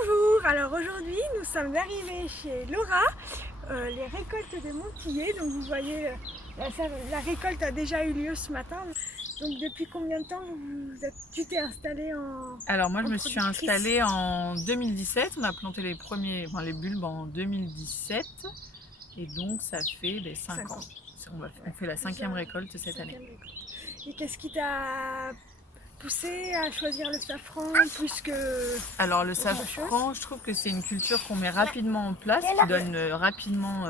Bonjour, alors aujourd'hui nous sommes arrivés chez Laura, les récoltes de Montillé. Donc vous voyez, la récolte a déjà eu lieu ce matin. Donc depuis combien de temps tu t'es installée Alors moi je en me suis productrice? installée en 2017, on a planté les bulbes en 2017 et donc ça fait 5 5 ans. ans. On Ouais, fait la déjà, 5e récolte cette année. cinquième récolte. Et qu'est-ce qui t'a poussé à choisir le safran plus que Alors le autre chose? safran, je trouve que c'est une culture qu'on met rapidement en place, qui donne rapidement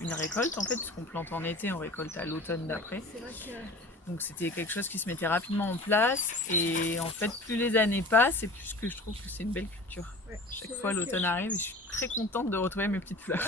une récolte en fait, puisqu'on plante en été, on récolte à l'automne d'après. C'est vrai que Donc c'était quelque chose qui se mettait rapidement en place et en fait plus les années passent et plus que je trouve que c'est une belle culture. Chaque fois l'automne arrive et je suis très contente de retrouver mes petites fleurs.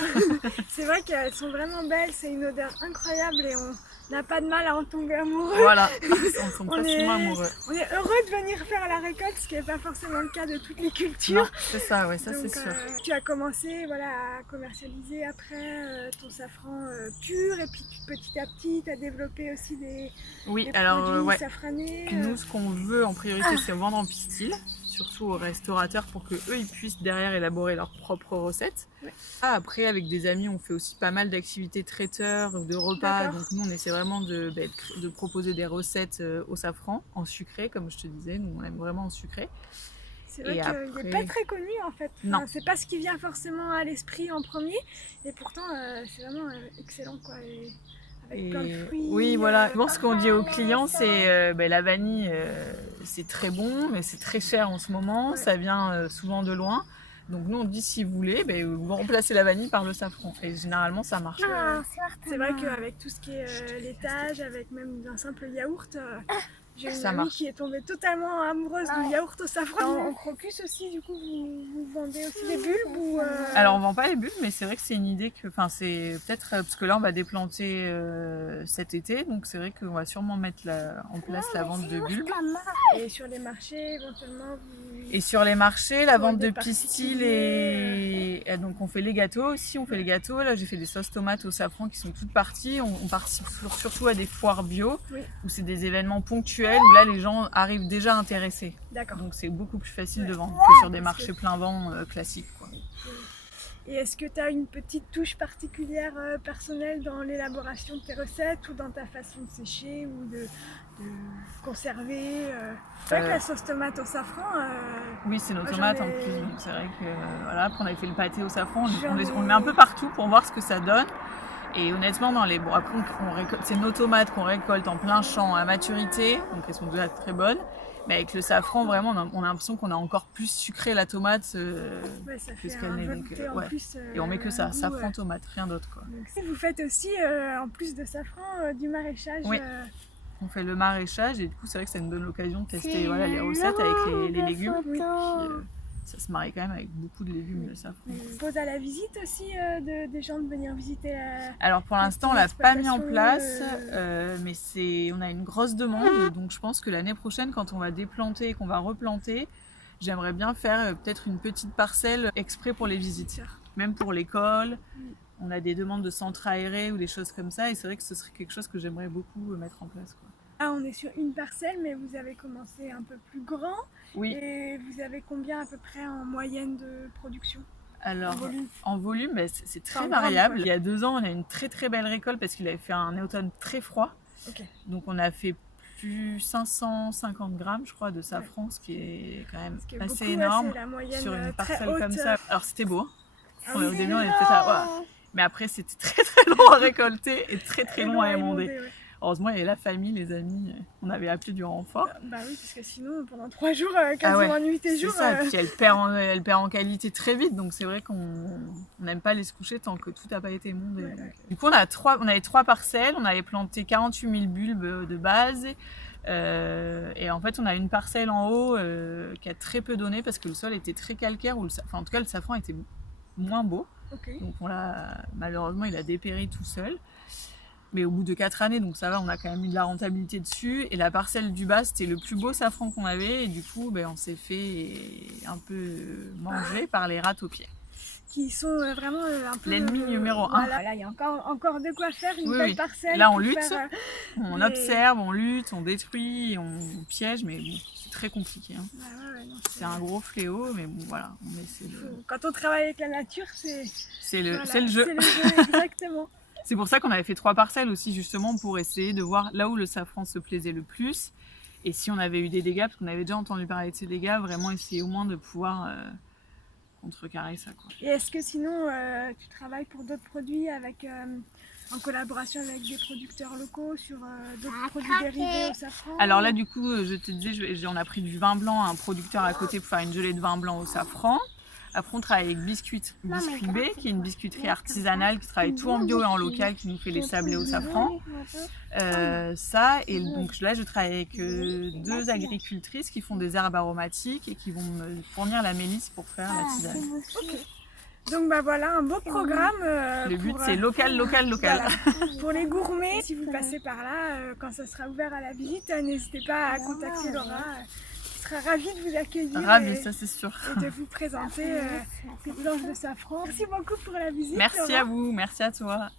c'est vrai qu'elles sont vraiment belles, c'est une odeur incroyable et on n'a pas de mal à en tomber amoureux. Voilà, on tombe On facilement est, amoureux. on est heureux de venir faire la récolte, ce qui n'est pas forcément le cas de toutes les cultures. Non, c'est ça, ouais, ça Donc, c'est sûr. tu as commencé à commercialiser après ton safran pur et puis petit à petit tu as développé aussi des produits safranés. Nous, ce qu'on veut en priorité, c'est vendre en pistil, surtout aux restaurateurs pour qu'eux ils puissent derrière élaborer leurs propres recettes. Ouais. Après, avec des amis, on fait aussi pas mal d'activités traiteurs, de repas. Donc nous, on essaie vraiment de proposer des recettes au safran, en sucré, comme je te disais. Nous, on aime vraiment en sucré. C'est vrai qu'il n'est pas très connu en fait. Non. C'est pas ce qui vient forcément à l'esprit en premier. Et pourtant, c'est vraiment excellent quoi. Avec plein de fruits. Oui, voilà. Souvent, ce qu'on dit aux clients, c'est la vanille, c'est très bon, mais c'est très cher en ce moment. Ouais. Ça vient souvent de loin. Donc nous, on dit si vous voulez, vous remplacez la vanille par le safran. Et généralement, ça marche. C'est vrai qu'avec tout ce qui est laitage, avec même un simple yaourt, j'ai une amie qui est tombée totalement amoureuse du yaourt au safran. En crocus aussi, du coup, vous vendez aussi des bulbes ou Alors on vend pas les bulbes, mais c'est vrai que c'est une idée que, c'est peut-être parce que là on va déplanter cet été, donc c'est vrai qu'on va sûrement mettre en place la vente de bulbes. Et sur les marchés, éventuellement. Et sur les marchés, la vente de pistils et donc on fait les gâteaux aussi, on fait les gâteaux. Là j'ai fait des sauces tomates au safran qui sont toutes parties. On participe surtout à des foires bio où c'est des événements ponctuels où là les gens arrivent déjà intéressés. D'accord. Donc c'est beaucoup plus facile de vendre que sur des marchés plein vent classiques, quoi. Et est-ce que tu as une petite touche particulière personnelle dans l'élaboration de tes recettes ou dans ta façon de sécher ou de conserver C'est vrai que la sauce tomate au safran... oui, c'est nos tomates en plus, donc c'est vrai que voilà. Après on avait fait le pâté au safran, on le met un peu partout pour voir ce que ça donne. Et honnêtement, après c'est nos tomates qu'on récolte en plein champ à maturité, donc elles sont déjà très bonnes. Mais avec le safran, vraiment, on a l'impression qu'on a encore plus sucré la tomate que ce qu'elle met. Donc, et on met que ça, safran, tomate, rien d'autre, quoi. Donc, vous faites aussi, en plus de safran, du maraîchage. Oui. On fait le maraîchage et du coup, c'est vrai que c'est une bonne occasion de tester les recettes avec les légumes. Oui. Ça se marie quand même avec beaucoup de légumes, le safran. On pose à la visite aussi des gens de venir visiter Alors pour l'instant, on l'a pas mis en place, mais on a une grosse demande. Donc je pense que l'année prochaine, quand on va déplanter et qu'on va replanter, j'aimerais bien faire peut-être une petite parcelle exprès pour les visiteurs. Même pour l'école, on a des demandes de centres aérés ou des choses comme ça. Et c'est vrai que ce serait quelque chose que j'aimerais beaucoup mettre en place, quoi. Ah, on est sur une parcelle, mais vous avez commencé un peu plus grand. Oui. Et vous avez combien à peu près en moyenne de production? Alors, en volume, c'est très variable. Il y a 2 ans, on a une très très belle récolte parce qu'il avait fait un automne très froid. Okay. Donc on a fait plus 550 grammes, je crois, de safran, ce qui est quand même assez énorme sur une parcelle comme ça. Alors c'était beau. Au début, on était ça. Ouais. Mais après, c'était très très long à récolter et très très long à émonder. Heureusement, il y avait la famille, les amis. On avait appelé du renfort. Bah oui, parce que sinon, pendant 3 jours, quasiment nuit et jour. C'est ça, et puis elle perd en qualité très vite. Donc c'est vrai qu'on n'aime pas les se coucher tant que tout n'a pas été émondé. Du coup, on avait 3 parcelles. On avait planté 48 000 bulbes de base. Et en fait, on a une parcelle en haut qui a très peu donné parce que le sol était très calcaire. En tout cas, le safran était moins beau. Okay. Donc malheureusement, il a dépéri tout seul. Mais au bout de 4 années, donc ça va, on a quand même eu de la rentabilité dessus. Et la parcelle du bas, c'était le plus beau safran qu'on avait. Et du coup, on s'est fait un peu manger par les rats aux pieds. qui sont vraiment un peu l'ennemi numéro 1. Voilà, il y a encore de quoi faire, une Oui, belle oui. parcelle. Là, on pour lutte, faire, on des- observe, on lutte, on détruit, on piège, mais bon, c'est très compliqué. Hein. Ouais, non, C'est un gros fléau, mais bon, voilà, on essaie de... Quand on travaille avec la nature, C'est le jeu. c'est le jeu, exactement. C'est pour ça qu'on avait fait 3 parcelles aussi, justement, pour essayer de voir là où le safran se plaisait le plus. Et si on avait eu des dégâts, parce qu'on avait déjà entendu parler de ces dégâts, vraiment essayer au moins de pouvoir contrecarrer ça, quoi. Et est-ce que sinon, tu travailles pour d'autres produits en collaboration avec des producteurs locaux sur d'autres produits dérivés au safran? Alors là, du coup, je te disais, on a pris du vin blanc à un producteur à côté pour faire une gelée de vin blanc au safran. Après, on travaille avec Biscuit B, qui est une biscuiterie artisanale qui travaille tout en bio et en local, qui nous fait les sablés au safran. Ça, et donc là, je travaille avec 2 agricultrices qui font des herbes aromatiques et qui vont me fournir la mélisse pour faire la tisane. Ok. Donc bah voilà, un beau programme. Le but, c'est local. Voilà. Pour les gourmets, si vous passez par là, quand ça sera ouvert à la visite, n'hésitez pas à contacter Laura. Qui sera ravie de vous accueillir. Ravie, ça c'est sûr. Et de vous présenter les blanches de safran. Merci beaucoup pour la visite. Merci Laura. à vous, merci à toi.